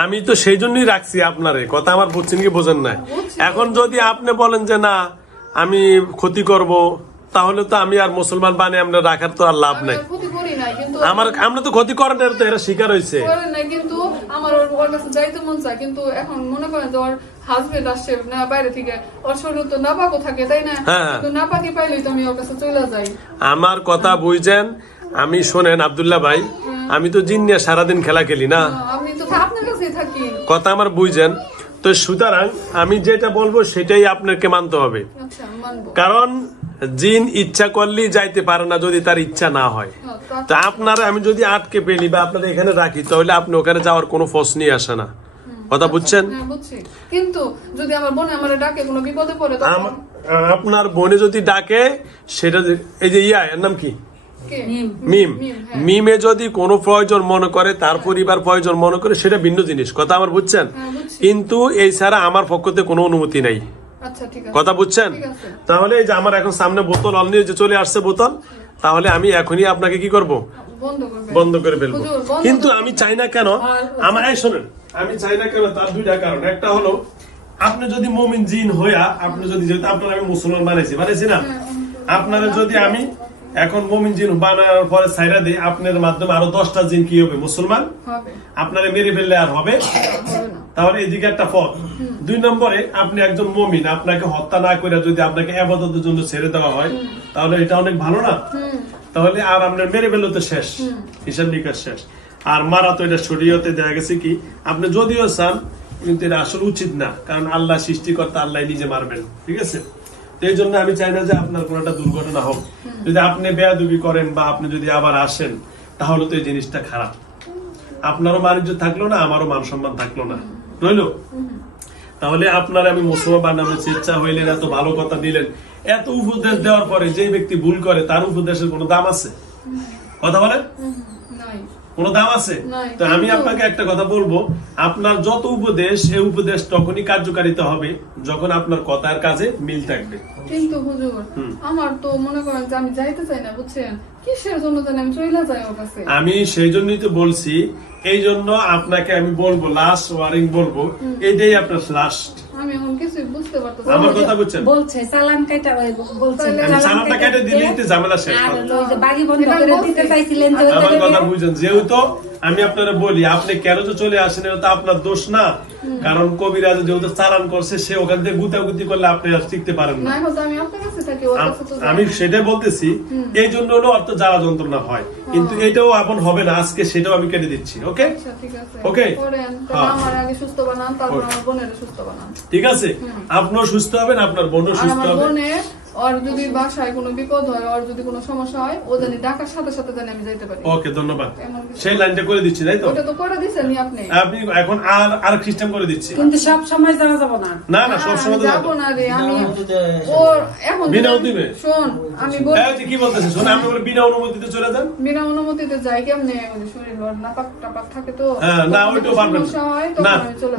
আমি তো সেই জন্যই রাখছি আপনারে, কথা আমার বুঝছেন কি বোঝেন না। এখন যদি আপনি বলেন যে না আমি ক্ষতি করব, তাহলে তো আমি আর মুসলমান বানিয়ে আমরা রাখার তো আর লাভ নাই। আমার আমরা তো ক্ষতি করেন, তো এরা শিকার হয়েছে। কিন্তু আমার ওর কাছে যাইতে মন চায়, কিন্তু এখন মনে করেন যে ওর হাজবেন্ড আসছে না বাইরে থেকে, ওর শরীর তো নাপাকও থাকে, তাই না? নাপাকি পাইলেই তো আমি ওর কাছে চলে যাই। আমার কথা বুঝছেন? আমি শোনেন আব্দুল্লাহ ভাই, আমি তো জিন নিয়ে সারাদিন খেলা খেলি না, আমি তো আপনার কাছেই থাকি। কথা আমার বুঝছেন তো, সুতরাং আমি যেটা বলবো সেটাই আপনাকে মানতে হবে। কারণ জিন ইচ্ছা করলেই যাইতে পারে না যদি তার ইচ্ছা না হয়। তো আপনারা আমি যদি আটকে পেলি বা আপনারা এখানে রাখি, তাহলে আপনি ওখানে যাওয়ার কোনো প্রশ্নই আসে না, কথা বুঝছেন? কিন্তু যদি আমার বোনে আমার ডাকে কোনো বিপদে পড়ে, আপনার বোনে যদি ডাকে, সেটা এই যে এর নাম কি, মিম, মিমে যদি কোনো প্রয়োজন মনে করে, তার পরিবার প্রয়োজন মনে করে, সেটা ভিন্ন জিনিস, কথা আমার বুঝছেন? কিন্তু এই ছাড়া আমার পক্ষতে কোনো অনুমতি নাই, কথা বুঝছেন? তাহলে এই যে আমার এখন সামনে বোতল অলরেডি যে চলে আসছে বোতল, তাহলে আমি এখনই আপনাকে কি করব, বন্ধ করে ফেলবো। কিন্তু আমি চাই না কেন, আমার এই শোনেন, আমি চাই না কেন তার দুইটা কারণ। একটা হলো আপনি যদি মুমিন জিন হইয়া, আপনি যদি, যেহেতু আপনার আমি মুসলমান বানাইছি না, আপনারা যদি আমি এখন মুমিন জিন বানানোর পরে ছাইরা দিই, আপনার মাধ্যমে আরো 10টা জিন কি হবে, মুসলমান আপনারা মেরে ফেললে আর হবে? তাহলে এদিকে একটা পথ। 2 নম্বরে আপনি একজন মুমিন, আপনাকে হত্যা না করে যদি আপনাকে ইবাদতের জন্য ছেড়ে দেওয়া হয়, তাহলে এটা অনেক ভালো না? তাহলে আর আপনার মেরে ফেললে তো শেষ, হিসাব নিকাশ শেষ। আর মারা তো এটা শরীয়তে দেখা গেছে কি, আপনি যদিও চান, কিন্তু এটা আসলে উচিত না, কারণ আল্লাহ সৃষ্টিকর্তা, আল্লাহ নিজে মারবেন, ঠিক আছে? এই জন্য আমি চাই না যে আপনার কোন একটা দুর্ঘটনা হোক। যদি আপনি বেয়াদবি করেন বা আপনি যদি আবার আসেন, তাহলে তো এই জিনিসটা খারাপ, আপনারও বাণিজ্য থাকলো না, আমারও মান সম্মান থাকলো না, রইলো। তাহলে আপনার আমি মুসলমান বানানোর চেষ্টা হইলেন, এত ভালো কথা দিলেন, এত উপদেশ দেওয়ার পরে যে ব্যক্তি ভুল করে, তার উপদেশের কোনো দাম আছে? কথা বলেন, কোন দাম আছে? তো আমি আপনাকে একটা কথা বলবো, আপনার যত উপদেশ, এই উপদেশ তখনই কার্যকারিতা হবে যখন আপনার কথার কাজে মিল থাকবে। কিন্তু হুজুর, আমার তো মনে করেন যে আমি যাইতে চাই না, বুঝছেন? কিসের জন্য জানি আমি চলে যাই ওর কাছে। আমি সেই জন্যই তো বলছি, এই জন্য আপনাকে আমি বলবো, লাস্ট ওয়ারিং বলবো, এটাই আপনার লাস্ট। আমি এখন কিছুই বুঝতে পারতেছি। আমার কথা বুঝছেন? বলছে চালান কাটা, বলছে চালানটা কেটে দিলেই তো ঝামেলা শেষ। আর ওই যে বাড়ি বন্ধ করে দিতে চাইছিলেন, যে আমার কথা বুঝেন? যেহেতু আমি আপনারা বলি, আপনি কেন যে চলে আসেন, এটা তো আপনার দোষ না, কারণ কবিরাজ যেহেতু চালান করছে, সে ওখান থেকে গুতাগুতি করলে আপনি আর শিখতে পারেন না। আমি সেটাই বলতেছি, এই জন্য হলো অর্থ জ্বালা যন্ত্রণা হয়, কিন্তু এটাও আপন হবে না আজকে, সেটাও আমি কেটে দিচ্ছি। ওকে, ওকে, ঠিক আছে, আপনিও সুস্থ হবেন, আপনার বোনও সুস্থ হবে। আর যদি বাসায় কোনো বিপদ হয়, আর যদি কোনো সমস্যা হয়, ও জানি ডাকার সাথে সাথে জানি আমি যাইতে পারি। ওকে, ধন্যবাদ। সেই লাইনটা করে দিচ্ছি, তাই তো? ওটা তো করে দিছেন আপনি। আপনি এখন আর সিস্টেম করে দিচ্ছি, কিন্তু সব সময় যাওয়া যাব না। না না, সব সময় যাব না রে। আমি ও এখন বিনা অনুমতিতে, শুন আমি বলি, এই কি বলতেছেন? শুন, আপনি বলে বিনা অনুমতিতে চলে যান। বিনা অনুমতিতে যাই কেমনে? ওই শরীর নাপাক টাপাক থাকে তো। হ্যাঁ, না ওইটাও পারবেন না,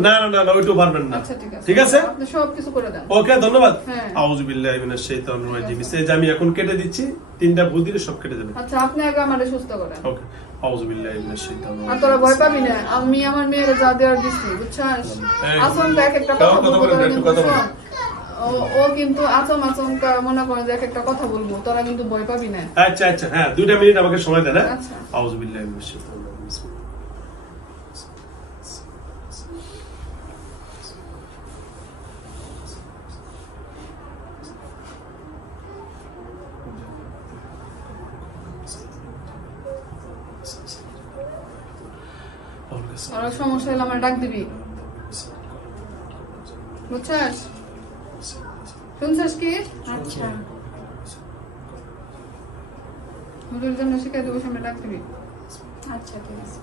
না না না, ওইটাও পারবেন না। আচ্ছা, ঠিক আছে, আপনি সব কিছু করে দেন। ওকে, ধন্যবাদ। আউযু বিল্লাহি মিনাশ শাইতানির রাজিম। আমি এখন কেটে দিচ্ছি, 3টা ভূত দিলে সব কেটে যাবে। আচ্ছা, আপনি আগে আমারে সুস্থ করেন। ওকে, আউযু বিল্লাহি মিনাশ শাইতানির রাজিম। আর তোরা ভয় পাবি না, আমি আমার মেয়ের যা দেওয়ার দিচ্ছি, বুঝছস? আচমকা এক একটা কথা বলবো, ও কিন্তু আচমকা মনে করে যে এক একটা কথা বলবো, তোরা কিন্তু ভয় পাবি না। আচ্ছা আচ্ছা, হ্যাঁ, 2টা মিনিট আমাকে সময় দেন। আউযু বিল্লাহি মিনাশ শাইতানির রাজিম। আর সমস্যা হলে আমার ডাক দিবি, বুঝছস? শুনছস কি? আচ্ছা, হুজুর জন্য শিখাই দেবো, সামনে ডাক দিবি। আচ্ছা, ঠিক আছে।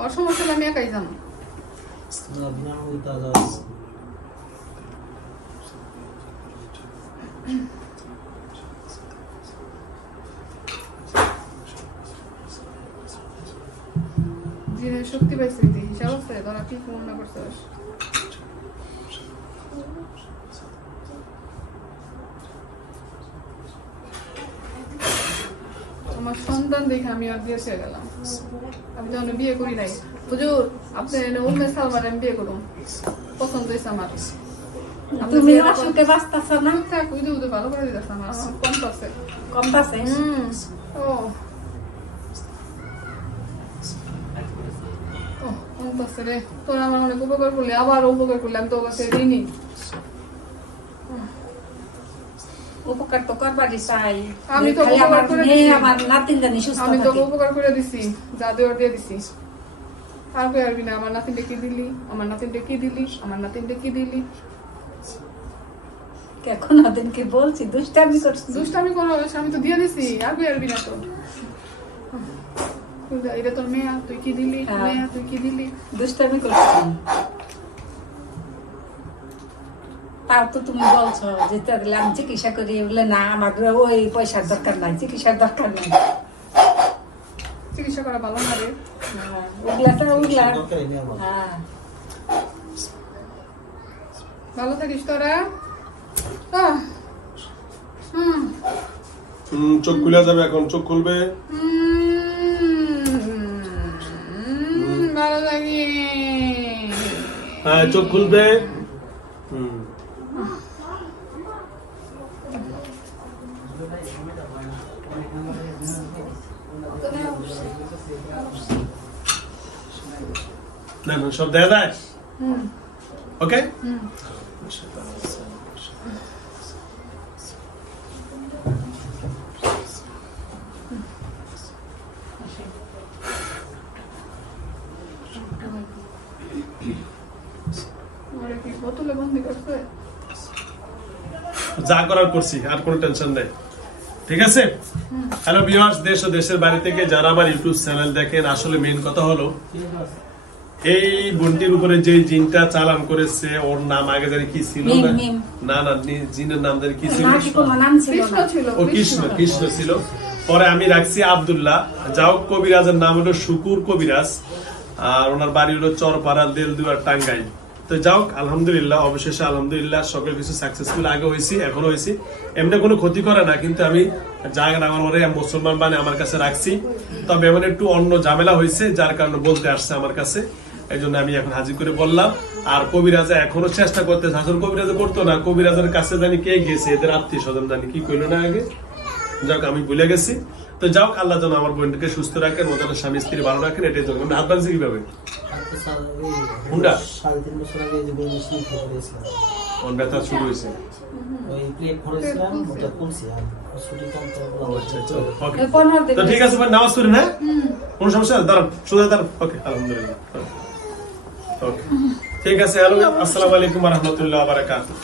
ওর সমস্যা হলে আমি একাই জানো। জিনের শক্তি পাইছে, হিসাব আছে, তোরা কি মনে করছিস? আমার আমার সন্তান দেখে আমি আর বিয়ে ছেড়ে গেলাম। আমি যখন বিয়ে করি নাই, হুজুর আপনি উম্মে সালমার আমি বিয়ে করুন, পছন্দ হয়েছে আমার। তুমি অসুখে বাঁচতেছ না? ভালো করে দিতেছে আমার, কমতেছে কমতাছে? ও কমতেছে রে। তোরা আমার অনেক উপকার করলি, আবার উপকার করলি, আমি তোর কাছে ঋণী। উপকার তো করবারই চাই। আমি তো খালি উপকার করে দিছি। আমার নাতিন জানি সুস্থ আমি তো থাকে। উপকার করে দিছি, যা দেওয়ার দিয়ে দিছি। আর কই আরবি না, আমার নাতিনটা কি দিলি, আমার নাতিনটা কি দিলি, আমার নাতিনটা কি দিলি। এখন ওদেরকে বলছি দুষ্টামি করছি। দুষ্টামি করা হয়েছে, আমি তো দিয়ে দিছি, আর কই আরবি না তো। এটা তোর মেয়া, তুই কি দিলি, মেয়া তুই কি দিলি। দুষ্টামি করছি। তাও তো তুমি বলছো যে তাহলে আমি চিকিৎসা করি, বলে না আমার ওই পয়সার দরকার নাই, চিকিৎসার দরকার নাই। চিকিৎসা করা ভালো না রে। ওগুলা তো ওগুলা। হ্যাঁ ভালো থাকিস তোরা। চোখ খুলে যাবে এখন, চোখ খুলবে। ভালো লাগে। হ্যাঁ চোখ খুলবে। না সব দেখা যায়। ওকে বোতলে বন্দি করছে। যা করার করছি, আর কোনো টেনশন নেই, ঠিক আছে। হ্যালো ভিউয়ার্স, দেশ ও দেশের বাইরে থেকে যারা আমার ইউটিউব চ্যানেল দেখেন, আসলে মেইন কথা হলো এই বোনটির উপরে যে জিনটা চালান করেছে, ওর নাম আগে জানি কি ছিল না, না জিনের নাম জানি কি ছিল, ও কৃষ্ণ, কৃষ্ণ ছিল। পরে আমি রাখছি আব্দুল্লাহ। যাও, কবিরাজের নাম হলো শুকুর কবিরাজ, আর ওনার বাড়ি হলো চরপাড়া, দেলদুয়ার, টাঙ্গাই। তো যাও, আলহামদুলিল্লাহ, অবশেষে আলহামদুলিল্লাহ সকল কিছু সাকসেসফুল আগে হয়েছি, এখনো হয়েছি। এমনি কোনো ক্ষতি করে না, কিন্তু আমি জায়গাটা আমার মনে মুসলমান মানে আমার কাছে রাখছি। তবে এমন একটু অন্য ঝামেলা হয়েছে, যার কারণে বলতে আসছে আমার কাছে, এই জন্য আমি এখন হাজির করে বললাম। আর কবিরাজা এখনো চেষ্টা করতে, শাসন কবিরাজা করতো না, কবিরাজের কাছে জানি কে গেছে, এদের আত্মীয় স্বজন জানি কি কইলো না আগে, যাক আমি ভুলে গেছি। তো যাও, আল্লাহ যেন আমার বোনটাকে সুস্থ রাখেন, ওদের স্বামী স্ত্রী ভালো রাখেন, এটাই জন্য। হাত বাঁধছে কিভাবে? ব্যথা শুরু হয়েছে। তো ঠিক আছে, নামাজ পড়ি না, কোন সমস্যা? দাঁড়ান, সোজা দাঁড়ান। ওকে, আলহামদুলিল্লাহ। ওকে, ঠিক আছে। হ্যালো, আসসালামু আলাইকুম ওয়া রাহমাতুল্লাহি ওয়া বারাকাতুহু।